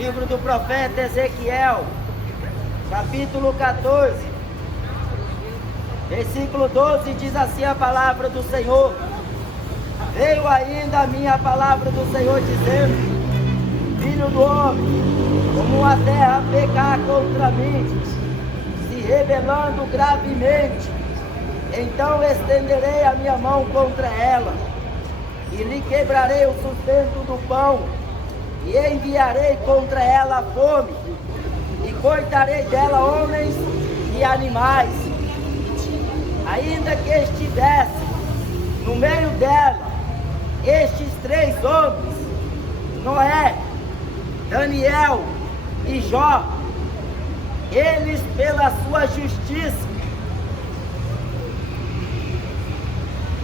Livro do profeta Ezequiel, capítulo 14, versículo 12, diz assim a palavra do Senhor: veio ainda a minha palavra do Senhor dizendo: filho do homem, como a terra pecar contra mim, se rebelando gravemente, então estenderei a minha mão contra ela, e lhe quebrarei o sustento do pão, e enviarei contra ela a fome, e cortarei dela homens e animais, ainda que estivesse no meio dela estes 3 homens, Noé, Daniel e Jó. Eles, pela sua justiça,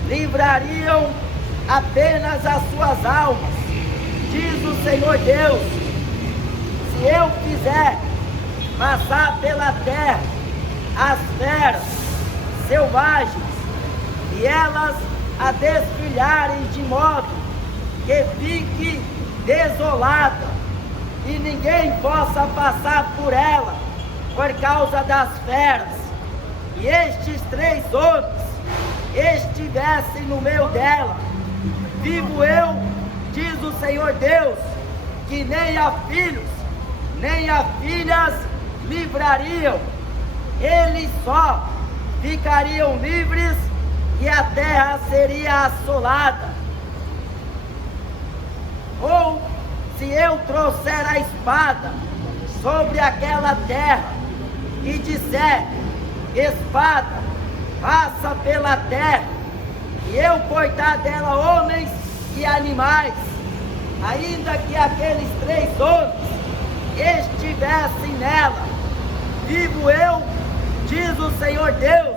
livrariam apenas as suas almas, diz o Senhor Deus. Se eu fizer passar pela terra as feras selvagens, e elas a desfilharem de modo que fique desolada, e ninguém possa passar por ela por causa das feras, e estes 3 homens estivessem no meio dela, vivo eu, diz o Senhor Deus, que nem a filhos, nem a filhas livrariam, eles só ficariam livres e a terra seria assolada. Ou se eu trouxer a espada sobre aquela terra e disser: espada, passa pela terra, e eu cortar dela homens e animais, ainda que aqueles 3 homens estivessem nela, vivo eu, diz o Senhor Deus,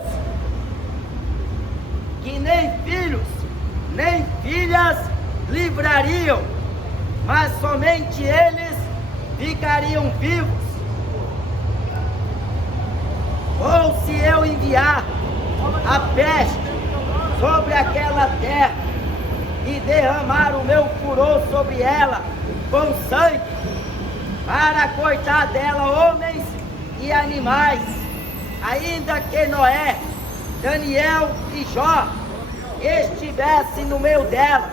que nem filhos, nem filhas livrariam, mas somente eles ficariam vivos. Ou se eu enviar a peste sobre aquela terra e derramar o meu furor sobre ela com sangue, para cortar dela homens e animais, ainda que Noé, Daniel e Jó estivessem no meio dela,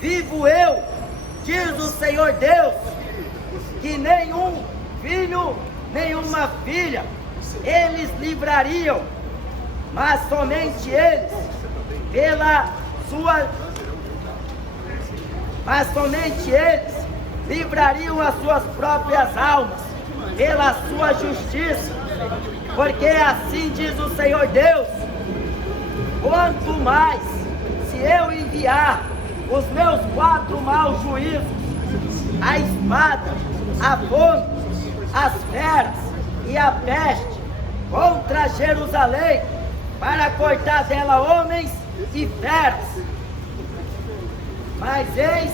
vivo eu, diz o Senhor Deus, que nenhum filho, nenhuma filha eles livrariam, mas somente eles, livrariam as suas próprias almas, pela sua justiça, porque assim diz o Senhor Deus: quanto mais se eu enviar os meus 4 maus juízos, a espada, a fome, as feras e a peste contra Jerusalém, para cortar dela homens e feras, mas eis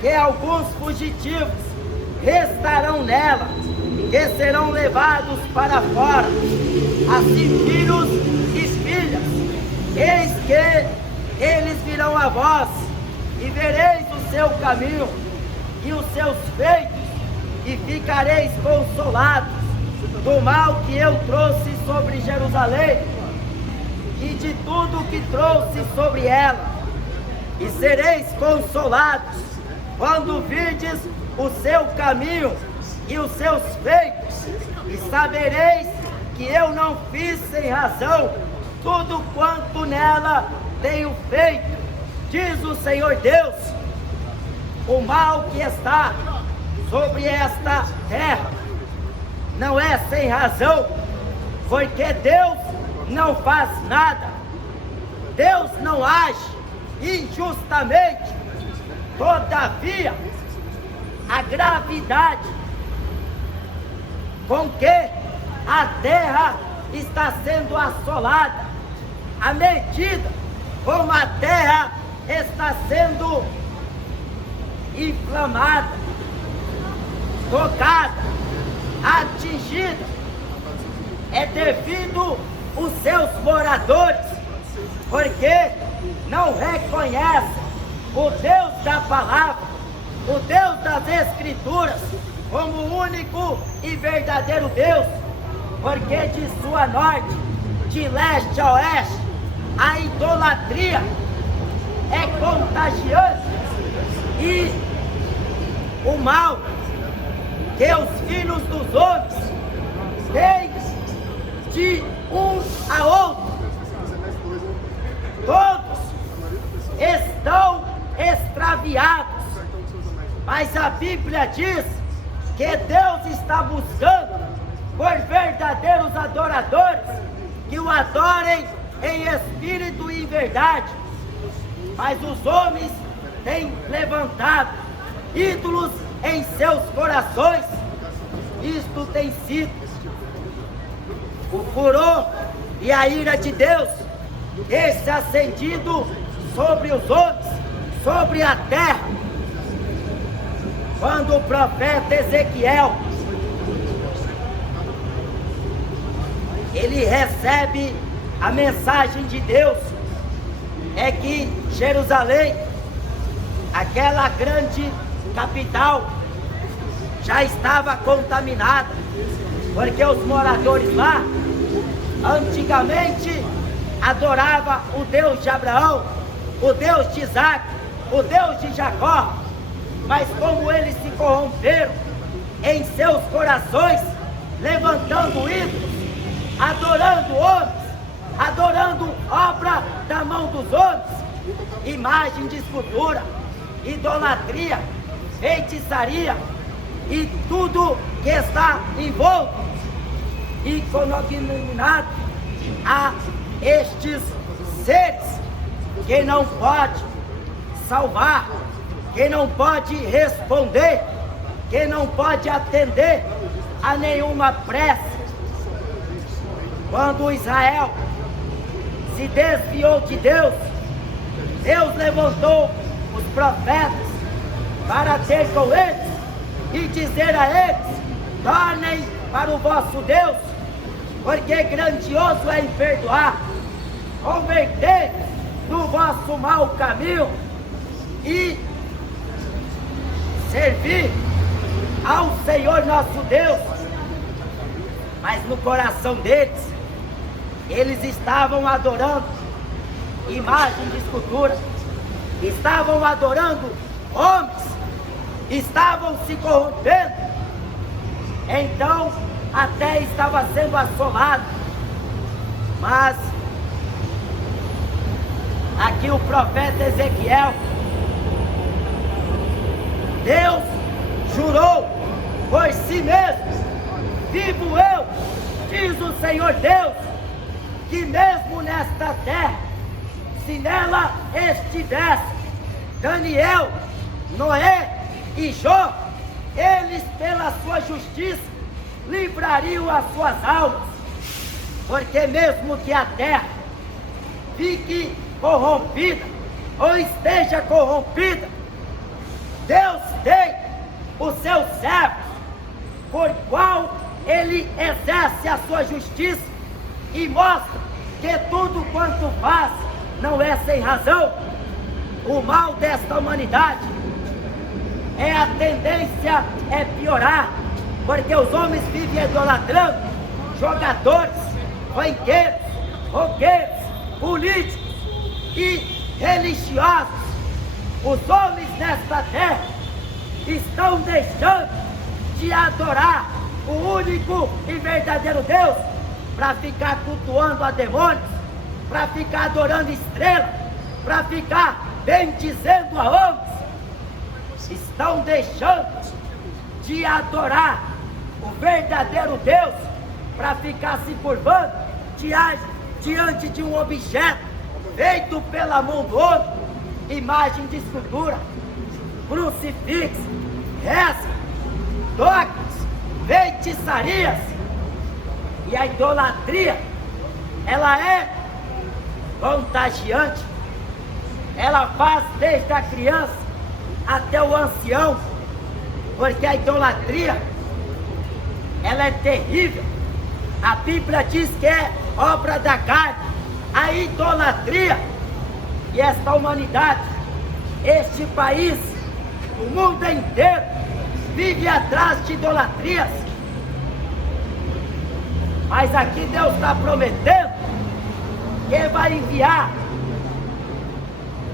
que alguns fugitivos restarão nela, que serão levados para fora, assim filhos e filhas, eis que eles virão a vós, e vereis o seu caminho e os seus feitos, e ficareis consolados do mal que eu trouxe sobre Jerusalém, e de tudo que trouxe sobre ela, e sereis consolados quando virdes o seu caminho e os seus feitos, e sabereis que eu não fiz sem razão tudo quanto nela tenho feito, diz o Senhor Deus. O mal que está sobre esta terra não é sem razão, porque Deus não faz nada, Deus não age injustamente. Todavia, a gravidade com que a terra está sendo assolada, à medida como a terra está sendo inflamada, tocada, atingida, é devido os seus moradores, porque não reconhecem o Deus da palavra, o Deus das Escrituras, como o único e verdadeiro Deus, porque de sul a norte, de leste a oeste, a idolatria é contagiante e o mal que os filhos dos homens têm de um a outro, todos estão extraviados, mas a Bíblia diz que Deus está buscando por verdadeiros adoradores que o adorem em espírito e em verdade. Mas os homens têm levantado ídolos em seus corações. Isto tem sido o furor e a ira de Deus, esse acendido sobre os homens, sobre a terra. Quando o profeta Ezequiel ele recebe a mensagem de Deus, é que Jerusalém, aquela grande capital, já estava contaminada, porque os moradores lá, antigamente, adoravam o Deus de Abraão, o Deus de Isaac, o Deus de Jacó, mas como eles se corromperam em seus corações, levantando ídolos, adorando homens, adorando obra da mão dos homens, imagem de escultura, idolatria, feitiçaria e tudo que está envolto e cognominado a estes seres que não pode salvar, que não pode responder, que não pode atender a nenhuma prece. Quando Israel se desviou de Deus, Deus levantou os profetas para ter com eles e dizer a eles: tornem para o vosso Deus, porque grandioso é em perdoar, converter do vosso mau caminho e servir ao Senhor nosso Deus. Mas no coração deles, eles estavam adorando imagem de escultura, estavam adorando homens, estavam se corrompendo. Então a terra estava sendo assolada. Mas aqui o profeta Ezequiel, Deus jurou por si mesmo: vivo eu, diz o Senhor Deus, que mesmo nesta terra, se nela estivesse Daniel, Noé e Jó, eles pela sua justiça livrariam as suas almas, porque mesmo que a terra fique corrompida ou esteja corrompida, Deus tem o seu servo, por qual ele exerce a sua justiça e mostra que tudo quanto faz não é sem razão. O mal desta humanidade a tendência é piorar, porque os homens vivem idolatrando jogadores, banqueiros, roqueiros, políticos e religiosos. Os homens nesta terra estão deixando de adorar o único e verdadeiro Deus para ficar cultuando a demônios, para ficar adorando estrelas, para ficar bendizendo a homens. Estão deixando de adorar o verdadeiro Deus para ficar se curvando diante de um objeto feito pela mão do homem, imagem de escultura, crucifixo, reza, dogmas, feitiçarias. E a idolatria, ela é contagiante. Ela faz desde a criança até o ancião, porque a idolatria, ela é terrível. A Bíblia diz que é obra da carne. A idolatria e esta humanidade, este país, O mundo inteiro vive atrás de idolatrias. Mas aqui Deus está prometendo que Ele vai enviar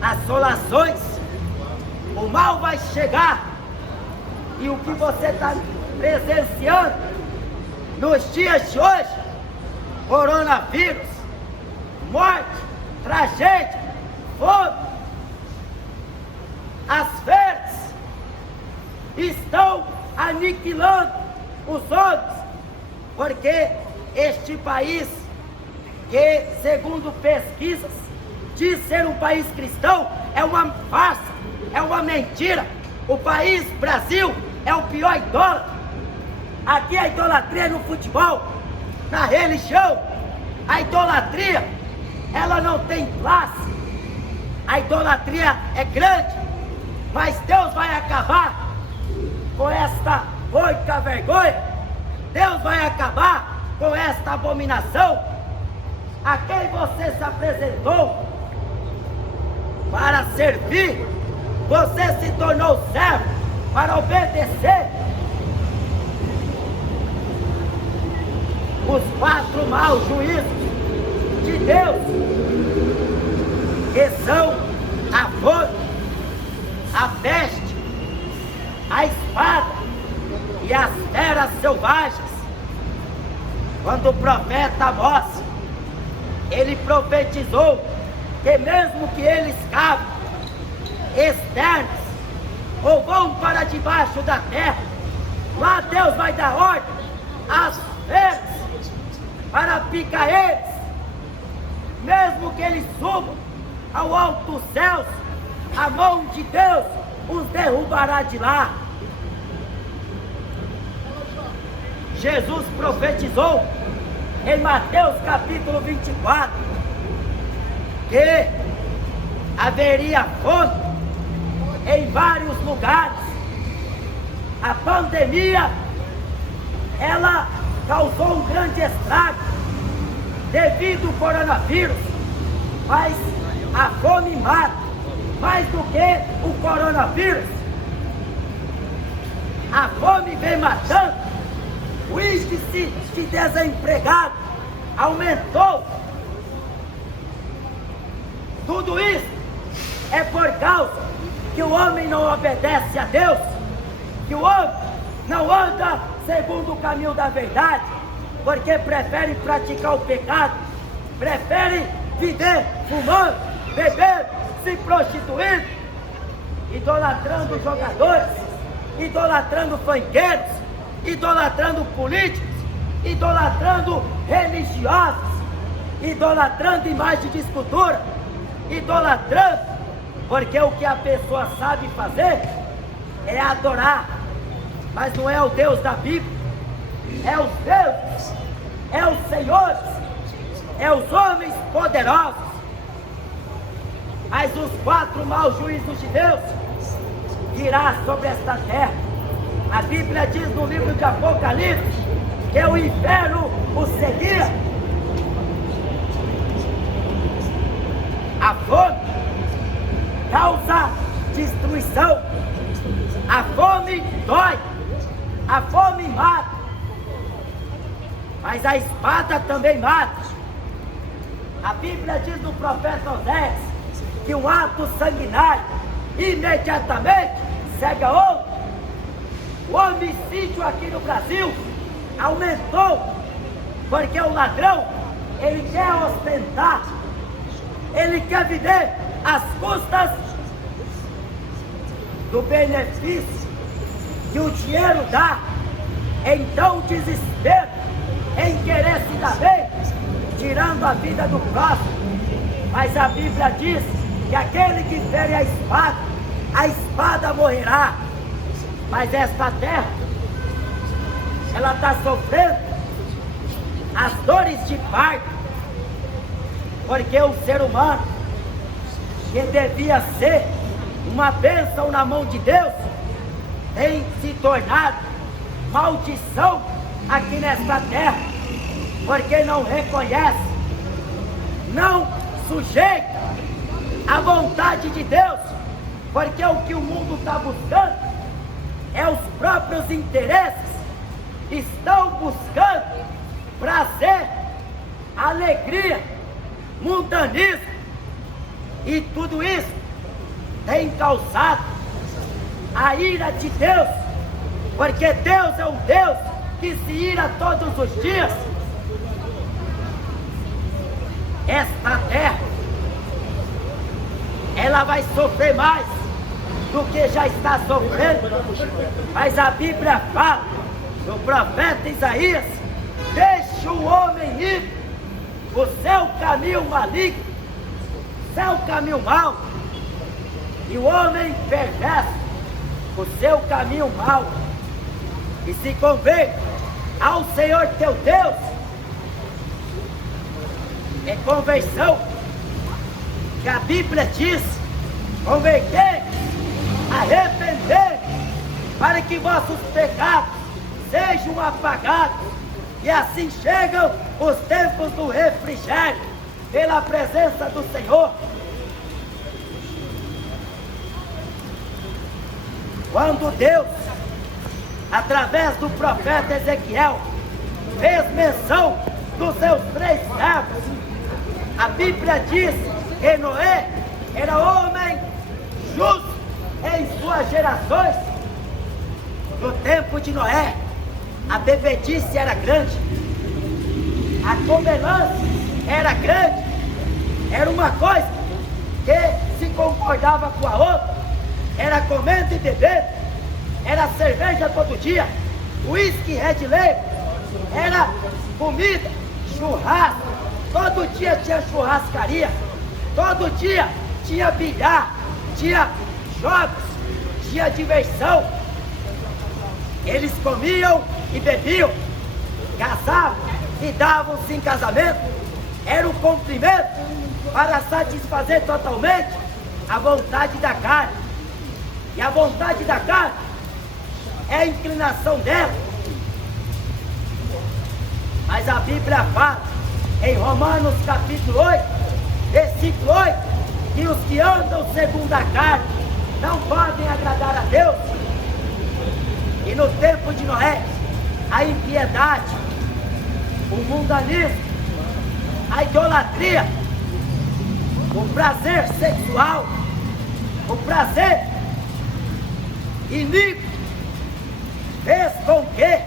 assolações. O mal vai chegar. E o que você está presenciando nos dias de hoje, coronavírus, morte, tragédia, fome, as feras estão aniquilando os homens, porque este país, que segundo pesquisas diz ser um país cristão, é uma farsa, é uma mentira. O país Brasil é o pior idólatra. Aqui a idolatria é no futebol, na religião. A idolatria, ela não tem classe. A idolatria é grande, mas Deus vai acabar com esta porca vergonha. Deus vai acabar com esta abominação. A quem você se apresentou para servir, você se tornou servo para obedecer. Os 4 maus juízos de Deus, que são a fome, a peste, a espada e as feras selvagens. Quando o profeta Amós, ele profetizou que mesmo que eles cavem externas ou vão para debaixo da terra, lá Deus vai dar ordem às feras para picar eles. Mesmo que eles subam ao alto dos céus, a mão de Deus os derrubará de lá. Jesus profetizou em Mateus capítulo 24 que haveria fome em vários lugares. A pandemia, ela causou um grande estrago devido ao coronavírus, mas a fome mata mais do que o coronavírus. A fome vem matando. O índice de desempregado aumentou. Tudo isso é por causa que o homem não obedece a Deus, que o homem não anda segundo o caminho da verdade, porque prefere praticar o pecado, prefere viver fumando, bebendo, se prostituindo, idolatrando jogadores, idolatrando fanqueiros, idolatrando políticos, idolatrando religiosos, idolatrando imagem de escultura, idolatrando, porque o que a pessoa sabe fazer é adorar, mas não é o Deus da Bíblia, é os deuses, é os senhores, é os homens poderosos. Mas os 4 maus juízos de Deus virá sobre esta terra. A Bíblia diz no livro de Apocalipse que o inferno o seguia. A fome causa destruição. A fome dói. A fome mata. Mas a espada também mata. A Bíblia diz no profeta Oséias que um ato sanguinário imediatamente segue a outro. O homicídio aqui no Brasil aumentou, porque o ladrão, ele quer ostentar, ele quer viver às custas do benefício que o dinheiro dá. Então desespero em querer se dar bem, tirando a vida do próximo. Mas a Bíblia diz que aquele que fere a espada morrerá. Mas esta terra, ela está sofrendo as dores de parto, porque o ser humano, que devia ser uma bênção na mão de Deus, tem se tornado maldição aqui nesta terra, porque não reconhece, não sujeita a vontade de Deus, porque o que o mundo está buscando é os próprios interesses. Estão buscando prazer, alegria, mundanismo, e tudo isso tem causado a ira de Deus, porque Deus é um Deus que se ira todos os dias. Esta terra, ela vai sofrer mais do que já está sofrendo, mas a Bíblia fala, no profeta Isaías: deixa o homem ir o seu caminho maligno, seu caminho mau, e o homem perverso o seu caminho mau, e se converte ao Senhor teu Deus. É conversão que a Bíblia diz: converter, arrepender, para que vossos pecados sejam apagados, e assim chegam os tempos do refrigério pela presença do Senhor. Quando Deus, através do profeta Ezequiel, fez menção dos seus 3 servos, a Bíblia diz que Noé era homem justo em suas gerações. No tempo de Noé, a bebedice era grande, a comelância era grande, era uma coisa que se concordava com a outra, era comendo e bebendo, era cerveja todo dia, uísque, Red Label, era comida, churrasco, todo dia tinha churrascaria, todo dia tinha bilhar, tinha jogos, tinha diversão. Eles comiam e bebiam, casavam e davam-se em casamento. Era um cumprimento para satisfazer totalmente a vontade da carne. E a vontade da carne é a inclinação dela. Mas a Bíblia fala em Romanos capítulo 8, versículo 8, que os que andam segundo a carne não podem agradar a Deus. E no tempo de Noé, a impiedade, o mundanismo, a idolatria, o prazer sexual, o prazer iníquo, fez com que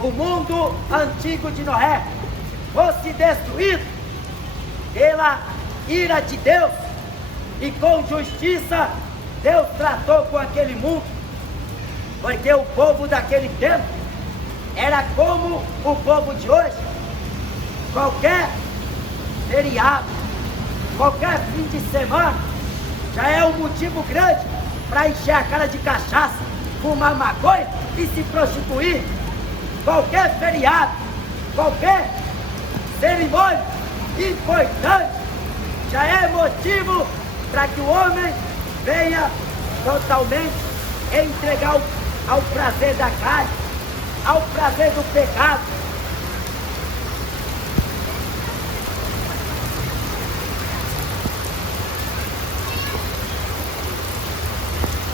o mundo antigo de Noé fosse destruído pela ira de Deus, e com justiça Deus tratou com aquele mundo, porque o povo daquele tempo era como o povo de hoje. Qualquer feriado, qualquer fim de semana já é um motivo grande para encher a cara de cachaça, fumar maconha e se prostituir. Qualquer feriado, qualquer cerimônia importante já é motivo para que o homem venha totalmente entregar ao prazer da carne, ao prazer do pecado.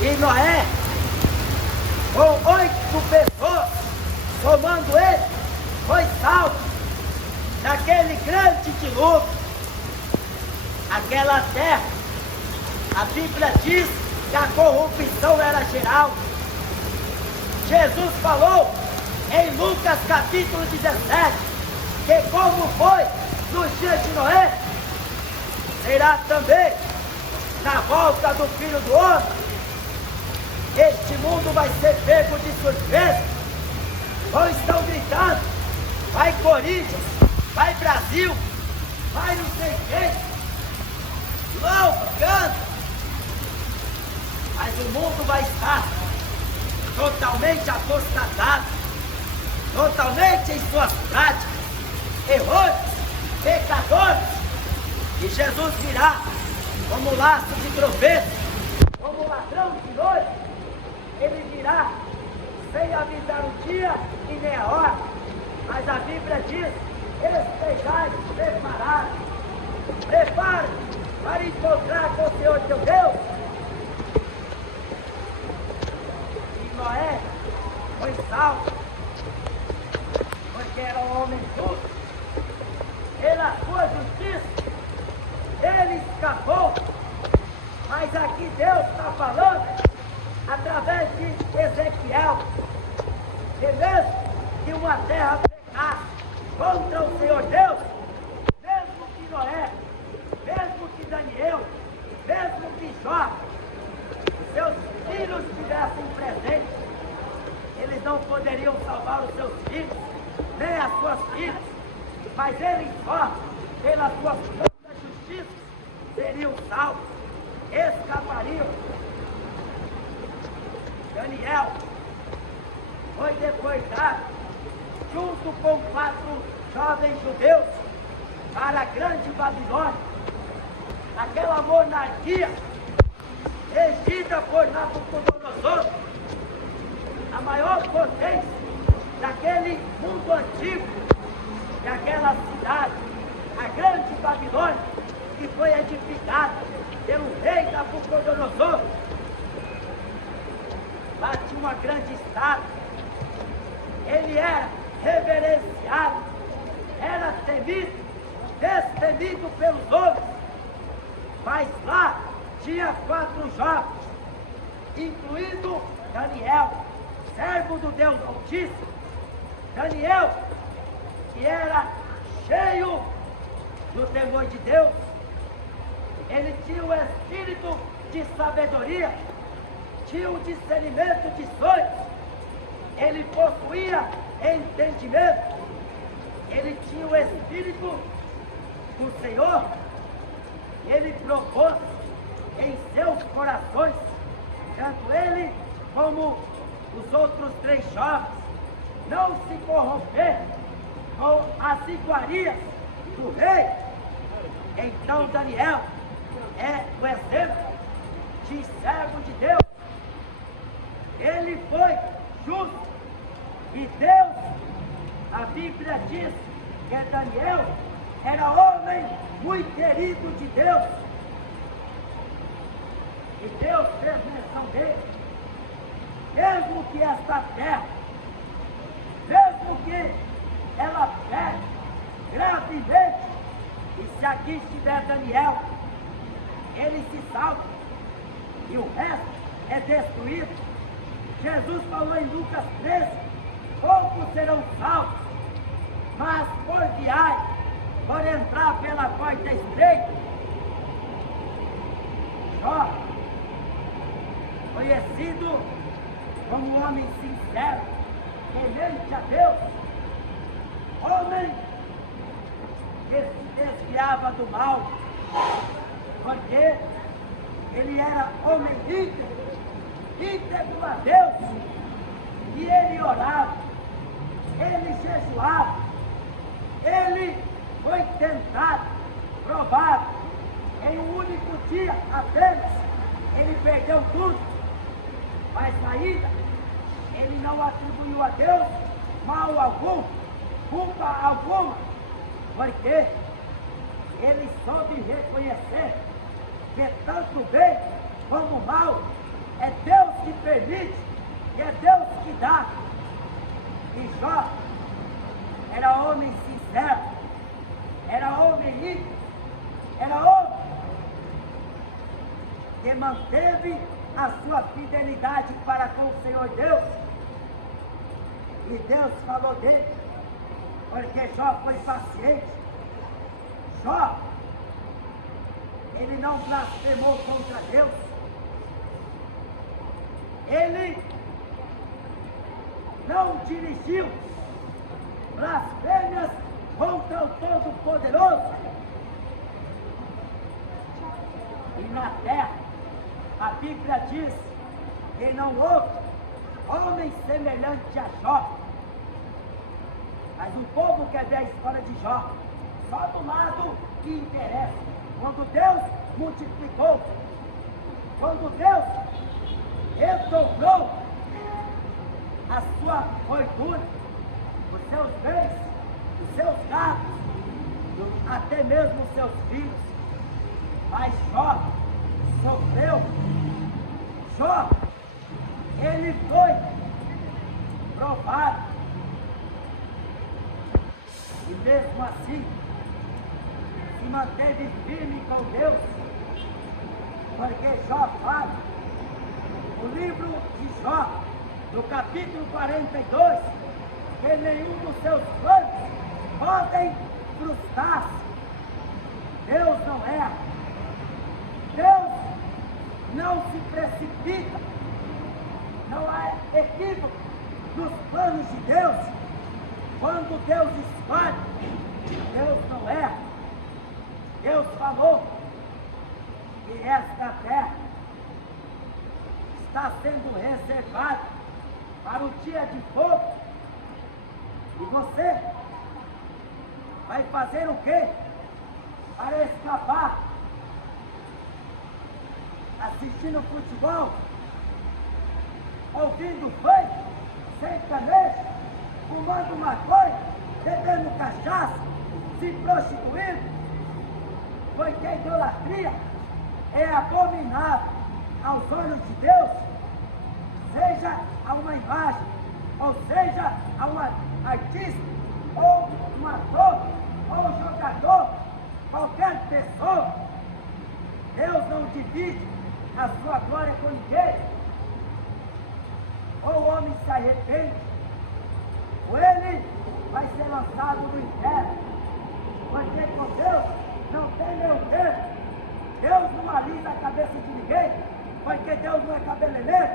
E Noé, com 8 pessoas, somando ele, foi salvo daquele grande dilúvio. Aquela terra, a Bíblia diz que a corrupção era geral. Jesus falou em Lucas capítulo 17, que como foi nos dias de Noé, será também na volta do Filho do Homem. Este mundo vai ser pego de surpresa. Não estão gritando: vai Corinthians, vai Brasil, vai não sei quem, louco, canta. Mas o mundo vai estar totalmente apostatado, totalmente em suas práticas, errores, pecadores. E Jesus virá como laço de tropeço, como ladrão de noite. Ele virá sem avisar o dia e nem a hora. Mas a Bíblia diz: estejai preparados. Prepare para encontrar com o Senhor teu Deus. Noé foi salvo, porque era um homem justo. Pela sua justiça, ele escapou. Mas aqui Deus está falando, através de Ezequiel, que mesmo que uma terra pecasse contra o Senhor Deus, mesmo que Noé, mesmo que Daniel, mesmo que Jó, seus filhos estivessem presentes, eles não poderiam salvar os seus filhos, nem as suas filhas, mas eles só, pelas suas próprias justiças, seriam salvos, escapariam. Daniel foi deportado junto com 4 jovens judeus para a grande Babilônia, aquela monarquia regida por Nabucodonosor, a maior potência daquele mundo antigo, daquela cidade, a grande Babilônia, que foi edificada pelo rei Nabucodonosor. Lá tinha uma grande estátua, ele era reverenciado, era temido, destemido pelos homens, mas lá tinha 4 jovens, incluindo Daniel, servo do Deus Altíssimo. Daniel, que era cheio do temor de Deus, ele tinha o espírito de sabedoria, tinha o discernimento de sonhos, ele possuía entendimento, ele tinha o espírito do Senhor, ele propôs em seus corações, tanto ele como os outros 3 jovens, não se corromper com as iguarias do rei. Então Daniel é o exemplo de servo de Deus. Ele foi justo e Deus, a Bíblia diz que Daniel era homem muito querido de Deus. E Deus fez menção dele, mesmo que esta terra, mesmo que ela pegue gravemente, e se aqui estiver Daniel, ele se salva, e o resto é destruído. Jesus falou em Lucas 13, poucos serão salvos, mas por entrar pela porta estreita. Jó, conhecido como um homem sincero, temente a Deus, homem que se desviava do mal, porque ele era homem íntegro a Deus, e ele orava, ele jejuava, ele foi tentado, provado, em um único dia apenas, ele perdeu tudo, mas ainda ele não atribuiu a Deus mal algum, culpa alguma, porque ele soube reconhecer que tanto bem como mal é Deus que permite e é Deus que dá. E Jó era homem sincero, era homem íntegro, era homem que manteve a sua fidelidade para com o Senhor Deus. E Deus falou dele, porque Jó foi paciente. Jó, ele não blasfemou contra Deus. Ele não dirigiu blasfêmias contra o Todo-Poderoso. E na terra, a Bíblia diz que não houve homem semelhante a Jó. Mas o povo quer ver a história de Jó só do lado que interessa. Quando Deus multiplicou, quando Deus redobrou a sua fortuna, os seus bens, os seus carros, até mesmo os seus filhos. Mas Jó sofreu. Jó, ele foi provaram. E mesmo assim, se manteve firme com Deus, porque Jó fala, o livro de Jó, no capítulo 42, que nenhum dos seus planos podem frustrar-se. Deus não erra. Deus não se precipita. Não há equívoco nos planos de Deus. Quando Deus escolhe, Deus não erra. Deus falou que esta terra está sendo reservada para o dia de fogo. E você vai fazer o quê para escapar? Assistindo futebol, ouvindo funk, sertanejo, fumando maconha, bebendo cachaça, se prostituindo, porque a idolatria é abominável aos olhos de Deus, seja a uma imagem, ou seja a um artista, ou um ator, ou um jogador, qualquer pessoa. Deus não divide a sua glória com ninguém. Ou o homem se arrepende, ou ele vai ser lançado no inferno. Porque com Deus não tem meu tempo. Deus não alisa a cabeça de ninguém, porque Deus não é cabeleireiro.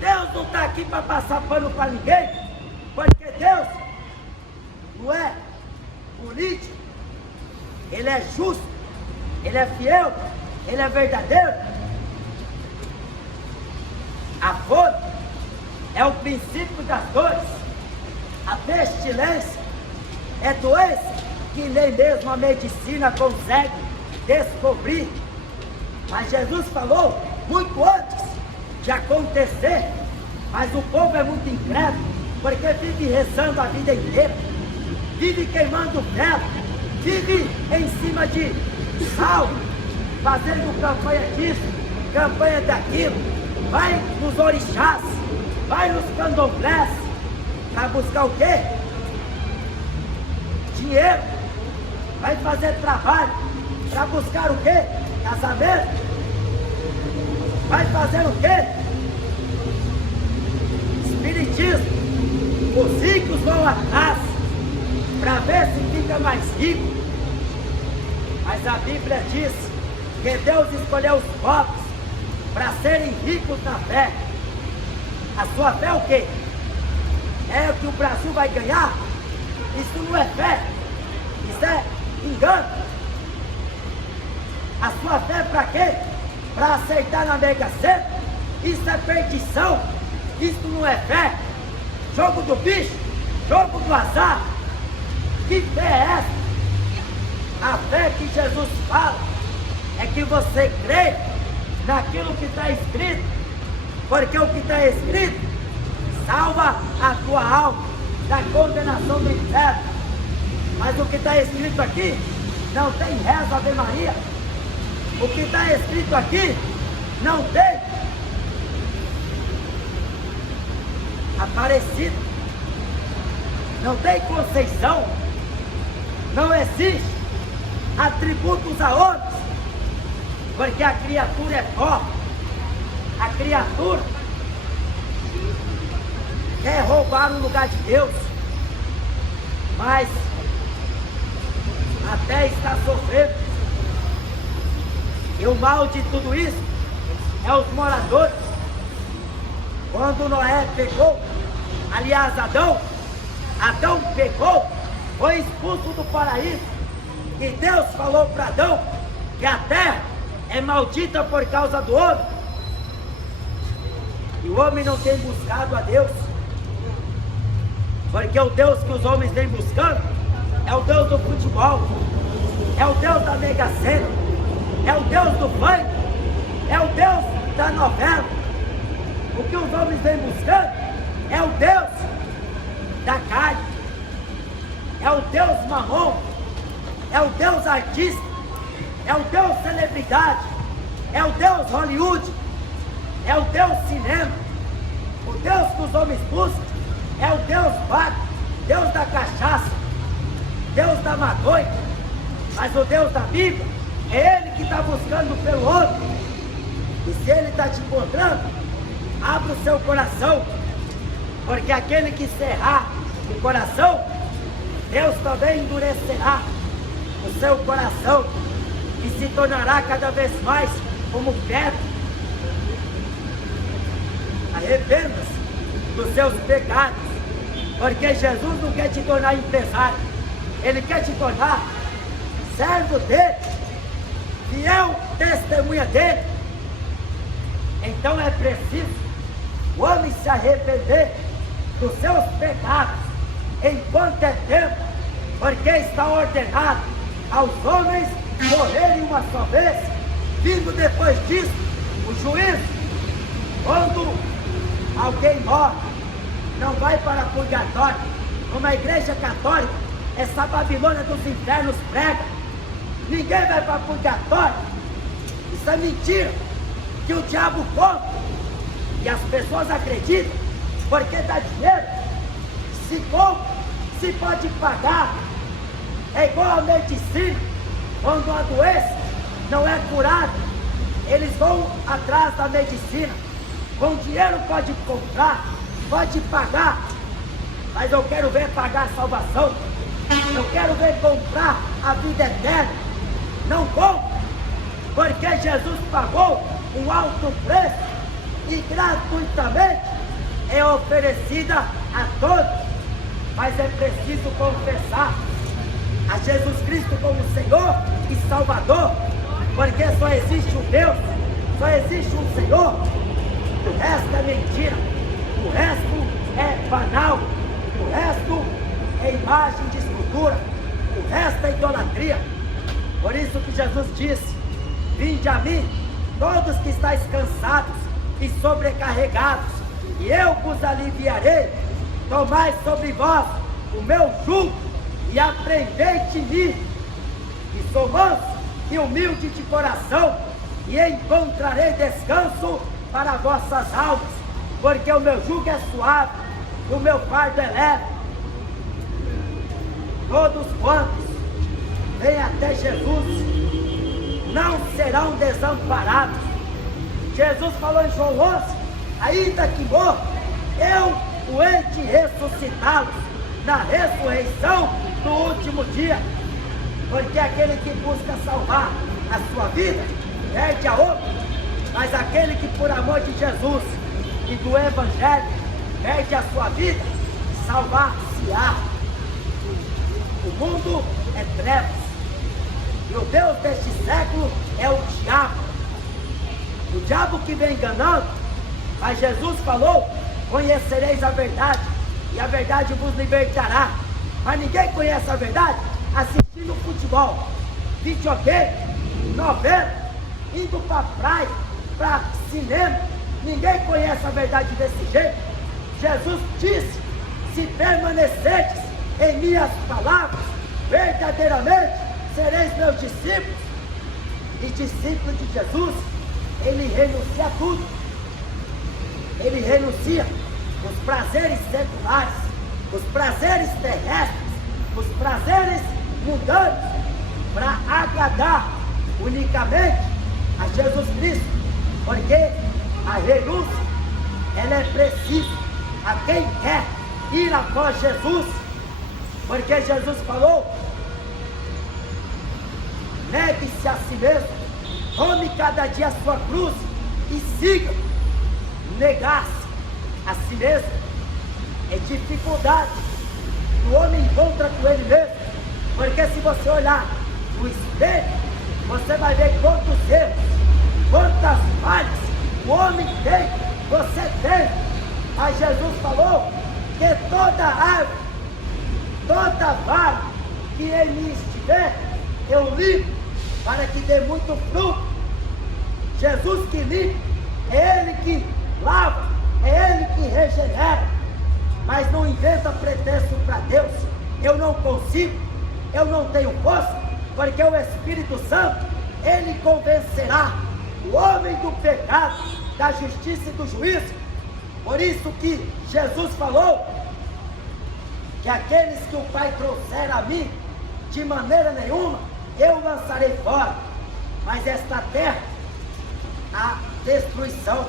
Deus não está aqui para passar pano para ninguém, porque Deus não é político. Ele é justo, Ele é fiel, Ele é verdadeiro. A fome é o princípio das dores. A pestilência é doença que nem mesmo a medicina consegue descobrir. Mas Jesus falou muito antes de acontecer. Mas o povo é muito incrédulo, porque vive rezando a vida inteira, vive queimando vela, vive em cima de sal, fazendo campanha disso, campanha daquilo, vai nos orixás, vai nos candomblés, para buscar o quê? Dinheiro, vai fazer trabalho, para buscar o quê? Casamento, vai fazer o quê? Espiritismo. Os ricos vão atrás, para ver se fica mais rico. Mas a Bíblia diz que Deus escolheu os pobres para serem ricos na fé. A sua fé é o quê? É o que o Brasil vai ganhar? Isso não é fé, isso é engano. A sua fé é para quê? Para aceitar na Mega Sena? Isso é perdição, isso não é fé. Jogo do bicho, jogo do azar. Que fé é essa? A fé que Jesus fala é que você crê naquilo que está escrito, porque o que está escrito salva a tua alma da condenação do inferno. Mas o que está escrito aqui não tem reza Ave Maria. O que está escrito aqui não tem Aparecida, não tem Conceição, não existe atributos a outros, porque a criatura é pobre, a criatura quer roubar o lugar de Deus, mas até está sofrendo. E o mal de tudo isso é os moradores. Quando Noé pegou, aliás, Adão pegou, foi expulso do paraíso. E Deus falou para Adão que a terra é maldita por causa do homem. E o homem não tem buscado a Deus, porque o Deus que os homens vêm buscando é o Deus do futebol, é o Deus da Mega Sena, é o Deus do funk, é o Deus da novela. O que os homens vêm buscando é o Deus da carne, é o Deus mamon, é o Deus artista, é o Deus celebridade, é o Deus Hollywood, é o Deus cinema. O Deus que os homens buscam é o Deus vago, Deus da cachaça, Deus da maconha. Mas o Deus da Bíblia é Ele que está buscando pelo outro. E se Ele está te encontrando, abra o seu coração, porque aquele que cerrar o coração, Deus também endurecerá o seu coração e se tornará cada vez mais como pedra. Arrependa-se dos seus pecados, porque Jesus não quer te tornar empresário, Ele quer te tornar servo dele, fiel testemunha dele. Então é preciso o homem se arrepender dos seus pecados enquanto é tempo, porque está ordenado aos homens morrerem uma só vez, vindo depois disso o juízo. Quando alguém morre, não vai para purgatório, como a igreja católica, essa Babilônia dos infernos prega. Ninguém vai para purgatório. Isso é mentira que o diabo conta, e as pessoas acreditam, porque dá dinheiro, se compra, se pode pagar. É igual a medicina, quando a doença não é curada, eles vão atrás da medicina. Com dinheiro pode comprar, pode pagar, mas eu quero ver pagar a salvação, eu quero ver comprar a vida eterna. Não compra, porque Jesus pagou um alto preço e gratuitamente é oferecida a todos. Mas é preciso confessar a Jesus Cristo como Senhor e Salvador, porque só existe um Deus, só existe um Senhor. O resto é mentira, o resto é banal, o resto é imagem de escultura, o resto é idolatria. Por isso que Jesus disse: vinde a mim, todos que estáis cansados e sobrecarregados, e eu vos aliviarei. Tomai sobre vós o meu jugo e aprendei de mim, que sou manso e humilde de coração, e encontrarei descanso para vossas almas, porque o meu jugo é suave e o meu fardo é leve. Todos quantos vêm até Jesus não serão desamparados. Jesus falou em João 11: ainda que morra, eu o hei de ressuscitá-los na ressurreição do último dia. Porque aquele que busca salvar a sua vida perde a outra, mas aquele que por amor de Jesus e do Evangelho perde a sua vida, salvar-se-á. O mundo é trevas e o Deus deste século é o diabo. O diabo que vem enganando, mas Jesus falou: conhecereis a verdade, e a verdade vos libertará. Mas ninguém conhece a verdade assistindo futebol, videogame, novela, indo para praia, para cinema. Ninguém conhece a verdade desse jeito. Jesus disse: se permanecerdes em minhas palavras, verdadeiramente sereis meus discípulos. E discípulo de Jesus, ele renuncia a tudo. Ele renuncia os prazeres seculares, os prazeres terrestres, os prazeres mundanos, para agradar unicamente a Jesus Cristo, porque a renúncia, ela é precisa a quem quer ir após Jesus, porque Jesus falou: negue-se a si mesmo, tome cada dia a sua cruz e siga. Negar-se a si mesmo é dificuldade que o homem encontra com ele mesmo, porque se você olhar no espelho, você vai ver quantos erros, quantas falhas o homem tem, você tem. Mas Jesus falou que toda árvore, toda vara que em mim estiver, eu limpo para que dê muito fruto. Jesus que limpa, é Ele que lava, é Ele que regenera. Mas não inventa pretexto para Deus: eu não consigo, eu não tenho força, porque o Espírito Santo, Ele convencerá o homem do pecado, da justiça e do juízo. Por isso que Jesus falou que aqueles que o Pai trouxer a mim, de maneira nenhuma eu lançarei fora. Mas esta terra, a destruição,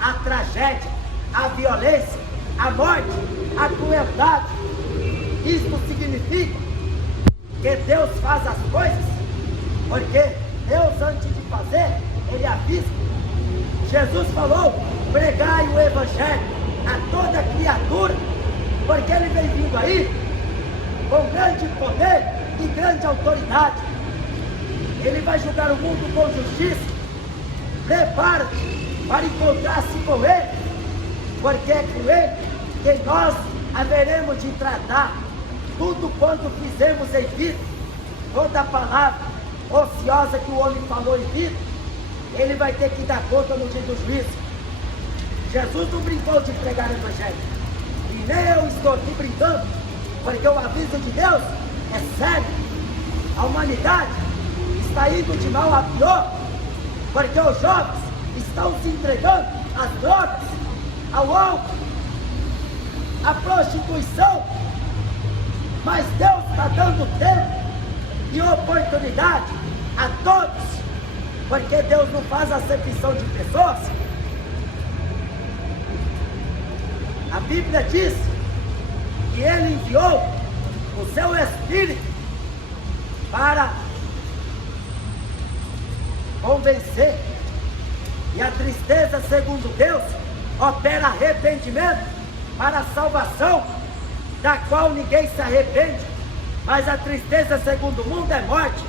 a tragédia, a violência, a morte, a crueldade, isto significa que Deus faz as coisas, porque Deus, antes de fazer, Ele avisa. Jesus falou: pregai o Evangelho a toda criatura, porque Ele vem vindo aí com grande poder e grande autoridade. Ele vai julgar o mundo com justiça. Prepara-te para encontrar-se com Ele, porque é com Ele que nós haveremos de tratar tudo quanto fizemos em vida. Toda palavra ociosa que o homem falou em vida, ele vai ter que dar conta no dia do juízo. Jesus não brincou de pregar o Evangelho, e nem eu estou aqui brincando, porque o aviso de Deus é sério. A humanidade está indo de mal a pior, porque os jovens estão se entregando às drogas, ao álcool, à prostituição. Mas Deus está dando tempo e oportunidade a todos, porque Deus não faz acepção de pessoas. A Bíblia diz que Ele enviou o seu Espírito para convencer, e a tristeza, segundo Deus, opera arrependimento para a salvação, da qual ninguém se arrepende. Mas a tristeza, segundo o mundo, é morte,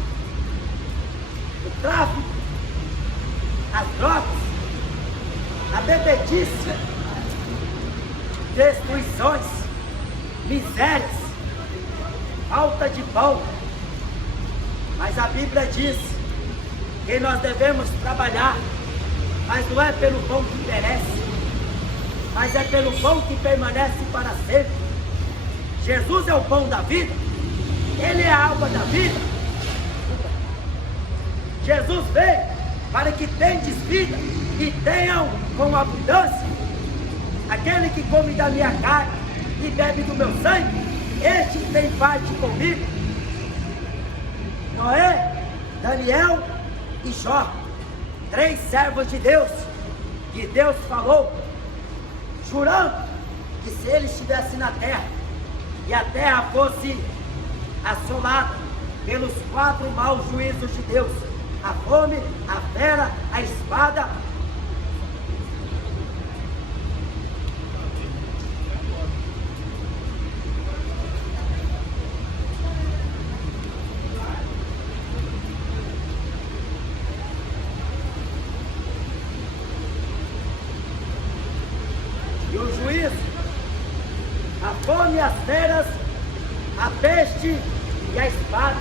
o tráfico, as drogas, a bebedice, destruições, misérias, falta de pão. Mas a Bíblia diz que nós devemos trabalhar, mas não é pelo pão que perece, mas é pelo pão que permanece para sempre. Jesus é o pão da vida, Ele é a água da vida. Jesus veio para que tendes vida e tenham com abundância. Aquele que come da minha carne e bebe do meu sangue, este tem parte comigo. Noé, Daniel e Jó, 3 servos de Deus, que Deus falou, jurando que se ele estivesse na terra e a terra fosse assolada pelos 4 maus juízos de Deus, a fome, a fera, a espada, e o juízo, a fome, as feras, a peste e a espada,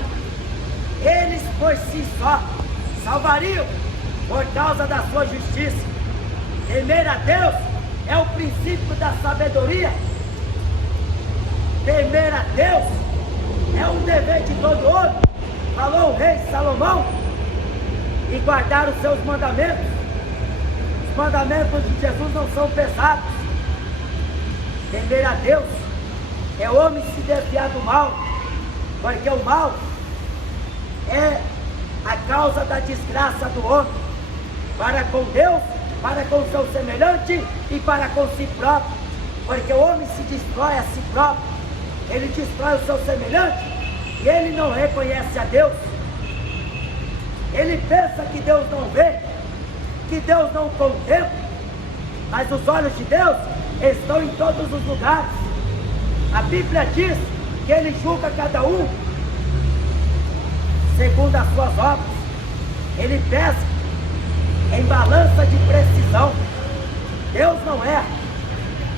eles por si só salvariam por causa da sua justiça. Temer a Deus é o princípio da sabedoria. Temer a Deus é um dever de todo homem, falou o rei Salomão. E guardar os seus mandamentos. Os mandamentos de Jesus não são pesados. Temer a Deus é o homem se desviar do mal, porque o mal é a causa da desgraça do homem, para com Deus, para com o seu semelhante e para com si próprio, porque o homem se destrói a si próprio, ele destrói o seu semelhante e ele não reconhece a Deus. Ele pensa que Deus não vê, que Deus não contempla, mas os olhos de Deus estão em todos os lugares. A Bíblia diz que Ele julga cada um segundo as suas obras. Ele pesa em balança de precisão. Deus não erra,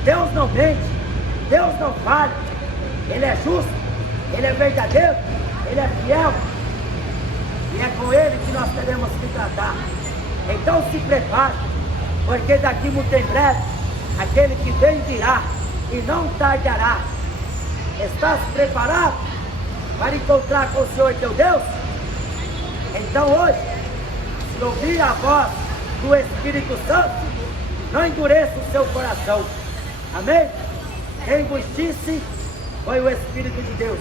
Deus não mente, Deus não falha. Ele é justo, Ele é verdadeiro, Ele é fiel, e é com Ele que nós teremos que tratar. Então se prepare, porque daqui muito em breve aquele que vem virá e não tardará. Estás preparado para encontrar com o Senhor teu Deus? Então hoje, se ouvir a voz do Espírito Santo, não endureça o seu coração. Amém? Quem vos disse foi o Espírito de Deus.